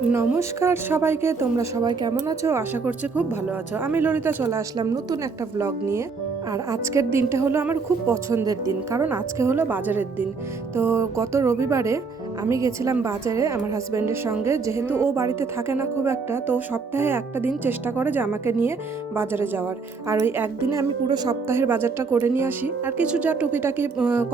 নমস্কার সবাইকে। তোমরা সবাই কেমন আছো? আশা করছি খুব ভালো আছো। আমি ললিতা চলে আসলাম নতুন একটা ব্লগ নিয়ে। আর আজকের দিনটা হলো আমার খুব পছন্দের দিন, কারণ আজকে হলো বাজারের দিন। তো গত রবিবারে আমি গেছিলাম বাজারে আমার হাজব্যান্ডের সঙ্গে। যেহেতু ও বাড়িতে থাকে না খুব একটা, তো সপ্তাহে একটা দিন চেষ্টা করে যে আমাকে নিয়ে বাজারে যাওয়ার। আর ওই একদিনে আমি পুরো সপ্তাহের বাজারটা করে নিয়ে আসি। আর কিছু যা টুকিটাকি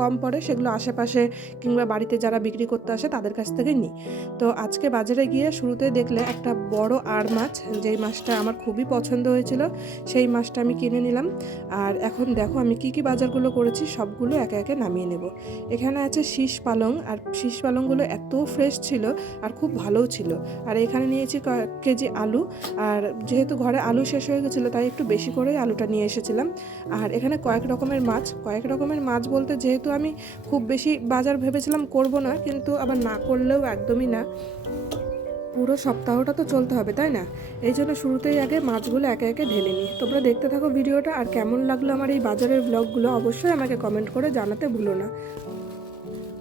কম পড়ে সেগুলো আশেপাশে কিংবা বাড়িতে যারা বিক্রি করতে আসে তাদের কাছ থেকে নিই। তো আজকে বাজারে গিয়ে শুরুতে দেখলে একটা বড় আড় মাছ, যেই মাছটা আমার খুবই পছন্দ হয়েছিল, সেই মাছটা আমি কিনে নিলাম। আর এখন দেখো আমি কি কি বাজারগুলো করেছি সবগুলো একে একে নামিয়ে নেব। এখানে আছে শীষ পালং, আর শীষ পালংগুলো এত ফ্রেশ ছিল আর খুব ভালোও ছিল। আর এখানে নিয়েছি কয়েক কেজি আলু। আর যেহেতু ঘরে আলু শেষ হয়ে গেছিলো তাই একটু বেশি করেই আলুটা নিয়ে এসেছিলাম। আর এখানে কয়েক রকমের মাছ বলতে, যেহেতু আমি খুব বেশি বাজার ভেবেছিলাম করব না, কিন্তু আবার না করলেও একদমই না, পুরো সপ্তাহটা তো চলতে হবে তাই না? এই জন্য শুরুতেই আগে মাছগুলো একে একে ঢেলে নিই। তোমরা দেখতে থাকো ভিডিওটা, আর কেমন লাগলো আমার এই বাজারের ব্লগগুলো অবশ্যই আমাকে কমেন্ট করে জানাতে ভুলো না।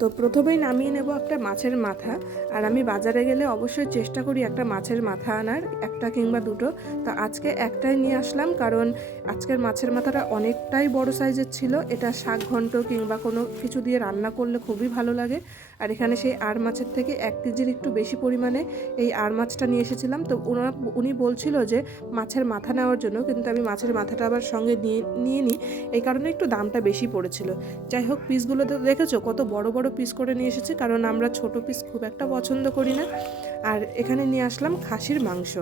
তো প্রথমেই নামিয়ে নেব একটা মাছের মাথা। আর আমি বাজারে গেলে অবশ্যই চেষ্টা করি একটা মাছের মাথা আনার, একটা কিংবা দুটো। তো আজকে একটাই নিয়ে আসলাম, কারণ আজকের মাছের মাথাটা অনেকটাই বড় সাইজের ছিল। এটা শাক ঘন্ট কিংবা কোনো কিছু দিয়ে রান্না করলে খুবই ভালো লাগে। আর এখানে সেই আড় মাছের থেকে 1 কেজির একটু বেশি পরিমাণে এই আড় মাছটা নিয়ে এসেছিলাম। তো উনি বলছিল যে মাছের মাথা নেওয়ার জন্য, কিন্তু আমি মাছের মাথাটা আবার সঙ্গে নিয়ে নিই, এই কারণে একটু দামটা বেশি পড়েছিল। যাই হোক, পিসগুলো তো দেখেছো কত বড় বড় পিস করে নিয়ে এসেছি, কারণ আমরা ছোট পিস খুব একটা পছন্দ করি না। আর এখানে নিয়ে আসলাম খাসির মাংস।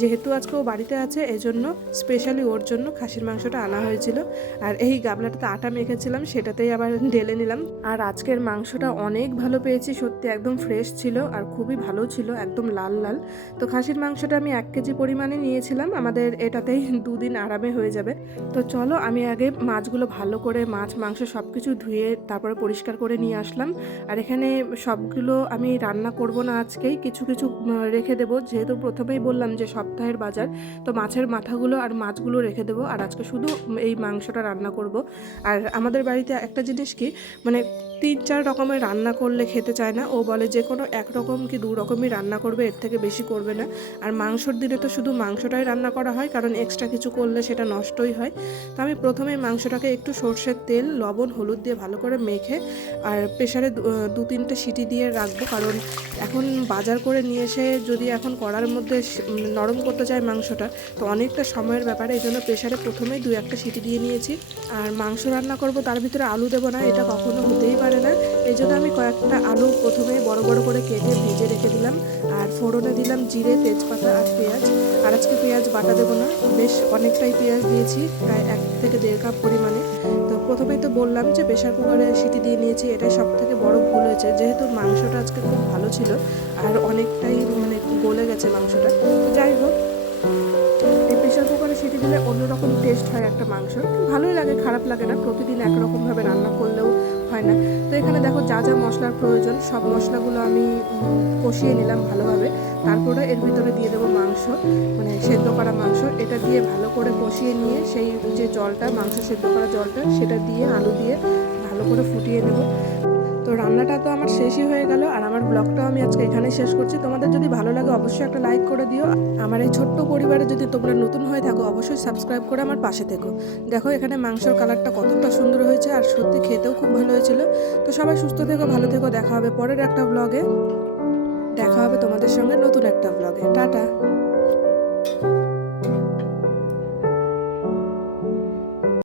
যেহেতু আজকে ও বাড়িতে আছে এই জন্য স্পেশালি ওর জন্য খাসির মাংসটা আনা হয়েছিল। আর এই গাবলাটাতে আটা মেখেছিলাম, সেটাতেই আবার ঢেলে নিলাম। আর আজকের মাংসটা অনেক ভালো পেয়েছি, সত্যি একদম ফ্রেশ ছিল আর খুবই ভালো ছিল, একদম লাল লাল। তো খাসির মাংসটা আমি 1 কেজি পরিমাণে নিয়েছিলাম, আমাদের এটাতেই 2 দিন আরামে হয়ে যাবে। তো চলো আমি আগে মাছগুলো ভালো করে, মাছ মাংস সব কিছু ধুয়ে তারপরে পরিষ্কার করে নিয়ে আসলাম। আর এখানে সবগুলো আমি রান্না করব না আজকেই, কিছু কিছু রেখে দেবো, যেহেতু প্রথমেই বললাম যে সপ্তাহের বাজার। তো মাছের মাথাগুলো আর মাছগুলো রেখে দেবো, আর আজকে শুধু এই মাংসটা রান্না করব। আর আমাদের বাড়িতে একটা জিনিস কি, মানে 3-4 রকমের রান্না করলে খেতে চায় না। ও বলে যে কোনো 1 রকম কি 2 রকমই রান্না করবে, এর থেকে বেশি করবে না। আর মাংসর দিনে তো শুধু মাংসটাই রান্না করা হয়, কারণ এক্সট্রা কিছু করলে সেটা নষ্টই হয়। তো আমি প্রথমে মাংসটাকে একটু সর্ষের তেল, লবণ, হলুদ দিয়ে ভালো করে মেখে আর প্রেশারে 2-3টে সিটি দিয়ে রাখবো, কারণ এখন বাজার করে নিয়ে এসে যদি এখন কড়ার মধ্যে নরম করতে চাই মাংসটা, তো অনেকটা সময়ের ব্যাপারে, এই জন্য প্রেশারে প্রথমেই 2-1টা সিটি দিয়ে নিয়েছি। আর মাংস রান্না করব, তার ভিতরে আলু দেবো না, এটা কখনো হতেই পারে না। এই জন্য আমি কয়েকটা আলু প্রথমে বড় বড় করে কেটে ভেজে রেখে দিলাম। আর ফোড়নে দিলাম জিরে, তেজপাতা আর পেঁয়াজ। আর আজকে পেঁয়াজ বাটা দেবো না, বেশ অনেকটাই পেঁয়াজ দিয়েছি, প্রায় 1 থেকে 1.5 কাপ পরিমাণে। তো প্রথমেই তো বললাম যে প্রেশার কুকারে সিটি দিয়ে নিয়েছি, এটাই সব থেকে বড় ভুল হয়েছে, যেহেতু মাংসটা আজকে খুব ভালো ছিল আর অনেকটাই মানে গলে গেছে মাংসটা। তো যাই হোক, এই প্রেশার কুকারে সিটি দিলে অন্যরকম টেস্ট হয় একটা মাংস, ভালোই লাগে, খারাপ লাগে না। প্রতিদিন একরকমভাবে রান্না করলেও হয় না। তো এখানে দেখো যা যা মশলার প্রয়োজন সব মশলাগুলো আমি কষিয়ে নিলাম ভালোভাবে। তারপরে এর ভিতরে দিয়ে দেবো মাংস, মানে সেদ্ধ করা মাংস। এটা দিয়ে ভালো করে কষিয়ে নিয়ে সেই যে জলটা, মাংস সেদ্ধ করা জলটা, সেটা দিয়ে আলু দিয়ে ভালো করে ফুটিয়ে নেব। তো রান্নাটা তো আমার শেষই হয়ে গেল, আর আমার ব্লগটাও আমি আজকে এখানেই শেষ করছি। তোমাদের যদি ভালো লাগে অবশ্যই একটা লাইক করে দিও। আমার এই ছোট্ট পরিবারে যদি তোমরা নতুন হয়ে থাকো অবশ্যই সাবস্ক্রাইব করে আমার পাশে থেকো। দেখো এখানে মাংসের কালারটা কতটা সুন্দর হয়েছে, আর সত্যি খেতেও খুব ভালো হয়েছিল। তো সবাই সুস্থ থেকো, ভালো থেকো, দেখা হবে পরের একটা ব্লগে, দেখা হবে তোমাদের সঙ্গে নতুন একটা ব্লগে। টাটা।